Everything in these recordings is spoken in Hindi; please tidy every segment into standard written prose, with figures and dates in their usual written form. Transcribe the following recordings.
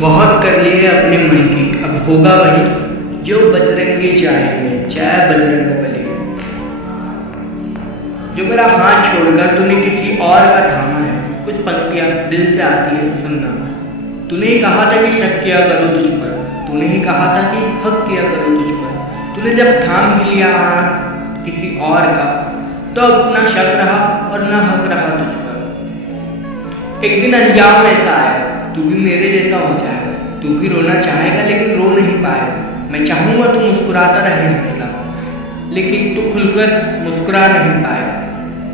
बहुत कर लिए अपने मन की, अब होगा वही जो बजरंगी चाहेंगे, चाहे बजरंग बली। जो मेरा हाथ छोड़कर तूने किसी और का थामा है, कुछ पंक्तियाँ दिल से आती है सुनना। तूने ही कहा था कि शक किया करो तुझ पर, तूने ही कहा था कि हक किया करो तुझ पर। तूने जब थाम ही लिया हाथ किसी और का, तो अब ना शक रहा और ना हक रहा तुझ पर। एक दिन अंजाम ऐसा आएगा, तू भी मेरे जैसा हो जाएगा, तू भी रोना चाहेगा लेकिन रो नहीं पाएगा। मैं चाहूँगा तू मुस्कुराता रहे हमेशा, लेकिन तू खुलकर मुस्कुरा नहीं पाएगा।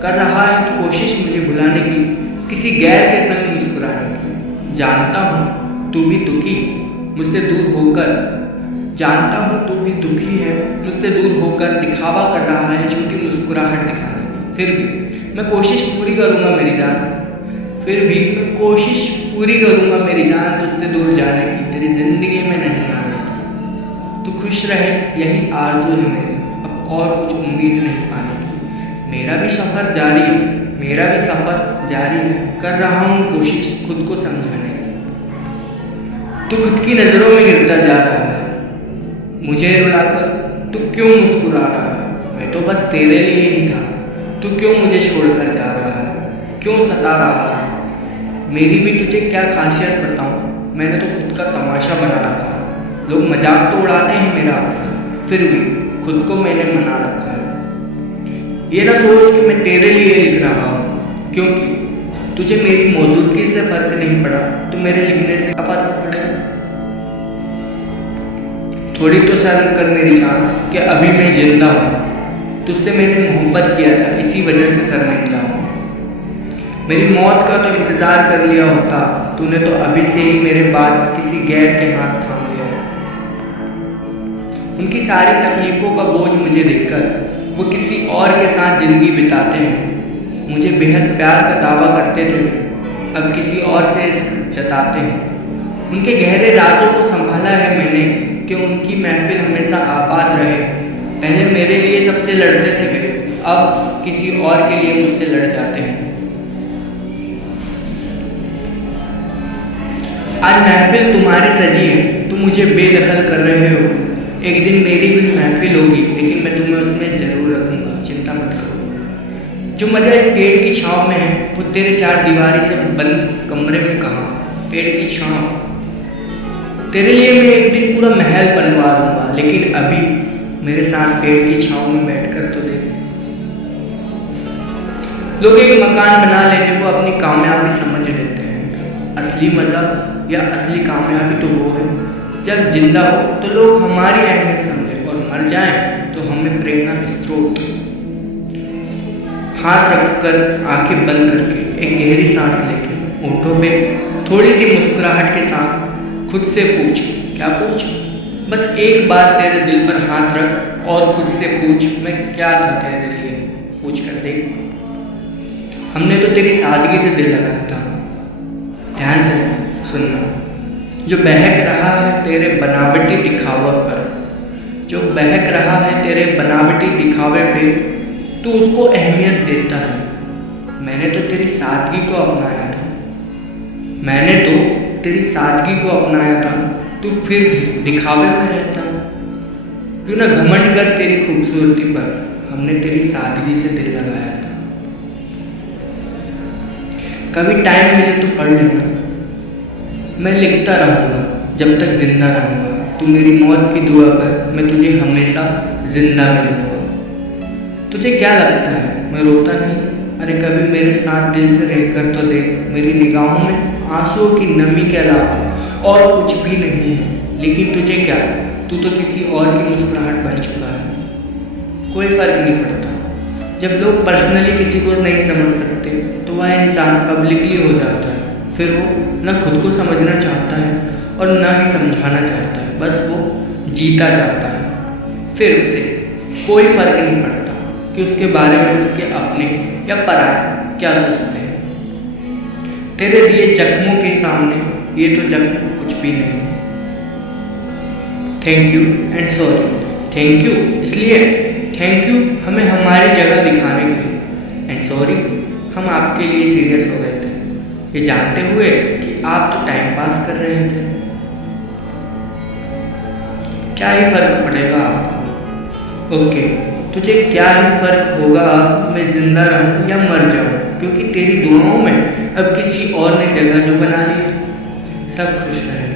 कर रहा है तू कोशिश मुझे भुलाने की, किसी गैर के संग मुस्कुराने की। जानता हूँ तू भी दुखी मुझसे दूर होकर, जानता हूँ तू भी दुखी है मुझसे दूर होकर। दिखावा कर रहा है झूठी मुस्कुराहट दिखाने की, फिर भी मैं कोशिश पूरी करूँगा मेरी जान, फिर भी मैं कोशिश पूरी करूँगा मेरी जान तुझसे दूर जाने की, तेरी ज़िंदगी में नहीं आने की। तू खुश रहे यही आरज़ू है मेरी, अब और कुछ उम्मीद नहीं पाने की। मेरा भी सफ़र जारी है, मेरा भी सफ़र जारी है, कर रहा हूँ कोशिश खुद को समझाने की। तू खुद की नज़रों में गिरता जा रहा है, मुझे रुलाकर तू क्यों मुस्कुरा रहा है। मैं तो बस तेरे लिए ही था, तू क्यों मुझे छोड़कर जा रहा है, क्यों सता रहा है। मेरी भी तुझे क्या खासियत बताऊँ, मैंने तो खुद का तमाशा बना रखा है। लोग मजाक तो उड़ाते हैं मेरा अक्सर, फिर भी खुद को मैंने मना रखा है। ये ना सोच कि मैं तेरे लिए लिख रहा हूँ, क्योंकि तुझे मेरी मौजूदगी से फ़र्क नहीं पड़ा, तो मेरे लिखने से क्या फ़र्क पड़ेगा। थोड़ी तो शर्म कर मेरी जान कि अभी मैं जिंदा हूँ, तुझसे मैंने मोहब्बत किया था इसी वजह से शर्मिंदा हूँ। मेरी मौत का तो इंतज़ार कर लिया होता, तूने तो अभी से ही मेरे बाद किसी गैर के हाथ थाम लिया है। उनकी सारी तकलीफ़ों का बोझ मुझे देखकर वो किसी और के साथ ज़िंदगी बिताते हैं। मुझे बेहद प्यार का दावा करते थे, अब किसी और से इश्क जताते हैं। उनके गहरे राजों को संभाला है मैंने कि उनकी महफिल हमेशा आबाद रहे। पहले मेरे लिए सबसे लड़ते थे वे, अब किसी और के लिए मुझसे लड़ जाते हैं। आज महफिल तुम्हारी सजी है, तुम मुझे बेदखल कर रहे हो। एक दिन मेरी भी महफिल होगी, लेकिन मैं तुम्हें उसमें ज़रूर रखूँगा, चिंता मत करो। जो मज़ा इस पेड़ की छाँव में है, वो तेरे चार दीवारी से बंद कमरे में कहाँ। पेड़ की छाँव तेरे लिए मैं एक दिन पूरा महल बनवा दूँगा, लेकिन अभी मेरे साथ पेड़ की छाँव में बैठकर तो देख। लोग एक मकान बना लेने को अपनी कामयाबी समझ लेते हैं। असली मज़ा या असली कामयाबी तो वो है जब जिंदा हो तो लोग हमारी अहमियत समझें, और मर जाएं तो हमें प्रेरणा स्रोत। हाथ रखकर आंखें बंद करके एक गहरी सांस लेके होठों पे थोड़ी सी मुस्कुराहट के साथ खुद से पूछ, क्या पूछ, बस एक बार तेरे दिल पर हाथ रख और खुद से पूछ, मैं क्या था तेरे लिए। पूछ कर देख। हमने तो तेरी सादगी से दिल लगाया था। ध्यान से सुनना, जो बहक रहा है तेरे बनावटी दिखावे पर, जो बहक रहा है तेरे बनावटी दिखावे पे, तू उसको अहमियत देता है। मैंने तो तेरी सादगी को अपनाया था, मैंने तो तेरी सादगी को अपनाया था, तू फिर भी दिखावे में रहता। क्यों ना घमंड कर तेरी खूबसूरती पर, हमने तेरी सादगी से दिल लगाया था। कभी टाइम मिले तो पढ़ लेना, मैं लिखता रहूँगा जब तक जिंदा रहूँगा। तू मेरी मौत की दुआ कर, मैं तुझे हमेशा जिंदा मिलूँगा। तुझे क्या लगता है मैं रोता नहीं? अरे कभी मेरे साथ दिल से रहकर तो देख, मेरी निगाहों में आंसुओं की नमी के अलावा और कुछ भी नहीं है। लेकिन तुझे क्या, तू तो किसी और की मुस्कुराहट बन चुका है। कोई फ़र्क नहीं पड़ता, जब लोग पर्सनली किसी को नहीं समझ सकते तो वह इंसान पब्लिकली हो जाता है। फिर वो न खुद को समझना चाहता है और न ही समझाना चाहता है, बस वो जीता जाता है। फिर उसे कोई फ़र्क नहीं पड़ता कि उसके बारे में उसके अपने या पराये क्या सोचते हैं। तेरे दिए जख्मों के सामने ये तो जख्म कुछ भी नहीं। Thank you and sorry. Thank you इसलिए, थैंक यू हमें हमारी जगह दिखाने के लिए, एंड सॉरी हम आपके लिए सीरियस हो गए थे, ये जानते हुए कि आप तो टाइम पास कर रहे थे। क्या ही फर्क पड़ेगा आपको? ओके, तुझे क्या ही फर्क होगा मैं जिंदा रहूं या मर जाऊं, क्योंकि तेरी दुआओं में अब किसी और ने जगह जो बना ली। सब खुश रहे,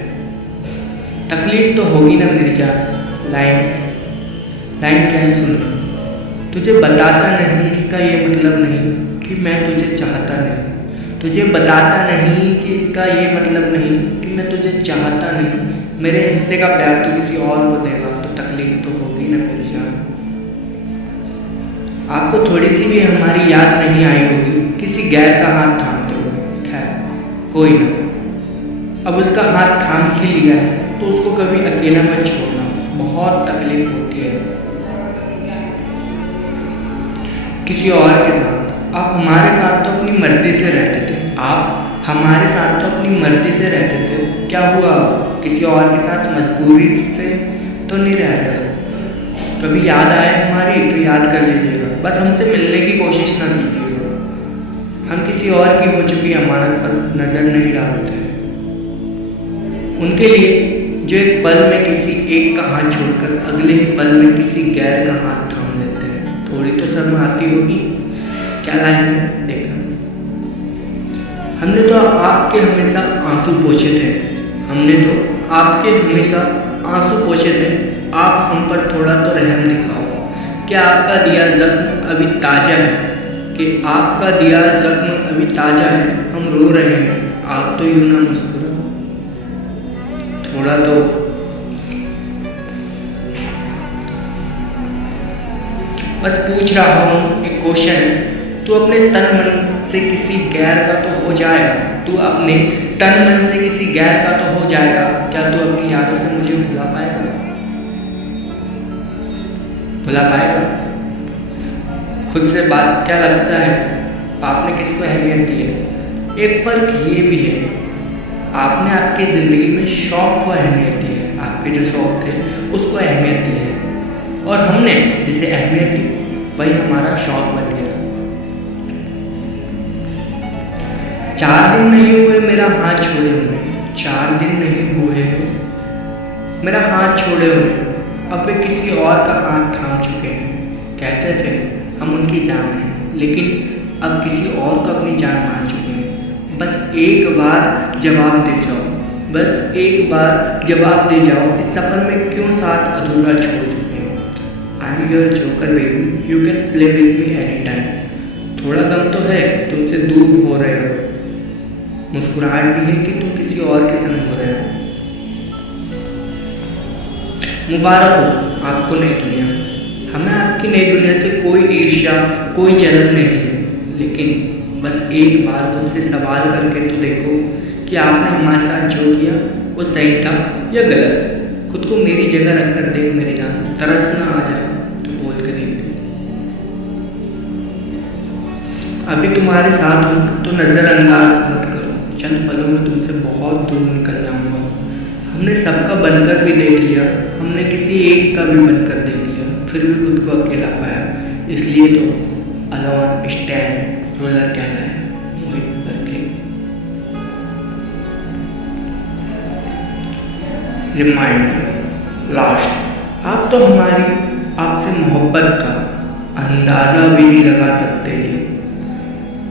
तकलीफ तो होगी ना मेरी जान। लाइन क्या है सुनना। तुझे बताता नहीं इसका ये मतलब नहीं कि मैं तुझे चाहता नहीं। तुझे बताता नहीं कि इसका ये मतलब नहीं कि मैं तुझे चाहता नहीं। मेरे हिस्से का प्यार तो किसी और को देगा तो तकलीफ तो होगी ना मेरी जान। आपको थोड़ी सी भी हमारी याद नहीं आई होगी किसी गैर का हाथ थामते हुए। खैर कोई ना, अब उसका हाथ थाम ही लिया है तो उसको कभी अकेला मत छोड़ना, बहुत तकलीफ होती है किसी और के साथ। आप हमारे साथ तो अपनी मर्जी से रहते थे, आप हमारे साथ तो अपनी मर्जी से रहते थे। क्या हुआ, किसी और के साथ मजबूरी से तो नहीं रह रहे? कभी याद आए हमारी तो याद कर लीजिएगा, बस हमसे मिलने की कोशिश ना कीजिएगा। हम किसी और की हो चुकी अमानत पर नज़र नहीं डालते। उनके लिए जो एक पल में किसी एक का हाथ छोड़कर अगले ही पल में किसी गैर का हाथ थाम लेते हैं, थोड़ी तो शर्म आती होगी। क्या लाइन है देखना। हमने तो आपके हमेशा आंसू पोंछे थे, हमने तो आपके हमेशा आंसू पोंछे थे। आप हम पर थोड़ा तो रहम दिखाओ। क्या आपका दिया जख्म अभी ताज़ा है? कि आपका दिया जख्म अभी ताज़ा है, हम रो रहे हैं, आप तो यूं ना मुस्कुराओ। थोड़ा तो बस पूछ रहा हूँ एक क्वेश्चन। तू अपने तन मन से किसी गैर का तो हो जाएगा, तू अपने तन मन से किसी गैर का तो हो जाएगा। क्या तू अपनी यादों से मुझे भुला पाएगा? भुला पाएगा? खुद से बात क्या लगता है आपने किसको अहमियत दी है? एक फ़र्क ये भी है, आपने आपकी ज़िंदगी में शौक़ को अहमियत दी है, आपके जो शौक़ थे उसको अहमियत दी है, और हमने जिसे अहमियत दी वही हमारा शौक़ बन गया। 4 दिन नहीं हुए मेरा हाथ छोड़े हुए, 4 दिन नहीं हुए मेरा हाथ छोड़े हुए, अब वे किसी और का हाथ थाम चुके हैं। कहते थे हम उनकी जान हैं, लेकिन अब किसी और को अपनी जान मान चुके हैं। बस एक बार जवाब दे जाओ, बस एक बार जवाब दे जाओ, इस सफ़र में क्यों साथ अधूरा छोड़ चुके हो? I am your joker baby, you can play with me any time. थोड़ा गम तो है तुमसे दूर हो रहे हो, मुस्कुराहट भी है कि तुम किसी और के संग हो रहे हो। मुबारक हो आपको नई दुनिया। हमें आपकी नई दुनिया से कोई ईर्ष्या, कोई जलन नहीं है, लेकिन बस एक बार तुमसे सवाल करके तो देखो कि आपने हमारे साथ जो किया वो सही था या गलत। खुद को मेरी जगह रखकर देख मेरी जान, तरस ना आ जाए तो बोल कर देख। अभी तुम्हारे साथ हूँ तो नज़रअंदाज मत करो, चंद पलों में तुमसे बहुत दूर निकल जाऊँगा। हमने सबका बनकर भी देख लिया, हमने किसी एक का भी बनकर देख लिया, फिर भी खुद को अकेला पाया। इसलिए तो अलोन स्टैंड रोलर कहना है मोहित बरखे। रिमाइंडर लास्ट, आप तो हमारी आपसे मोहब्बत का अंदाज़ा भी नहीं लगा सकते हैं।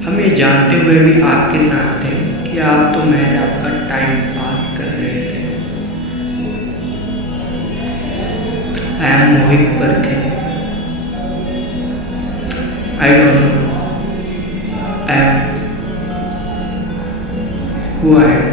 हम ये जानते हुए भी आपके साथ थे कि आप तो महज आपका टाइम पास कर रहे थे। I am Mohit Barke. I don't know. I am who I am.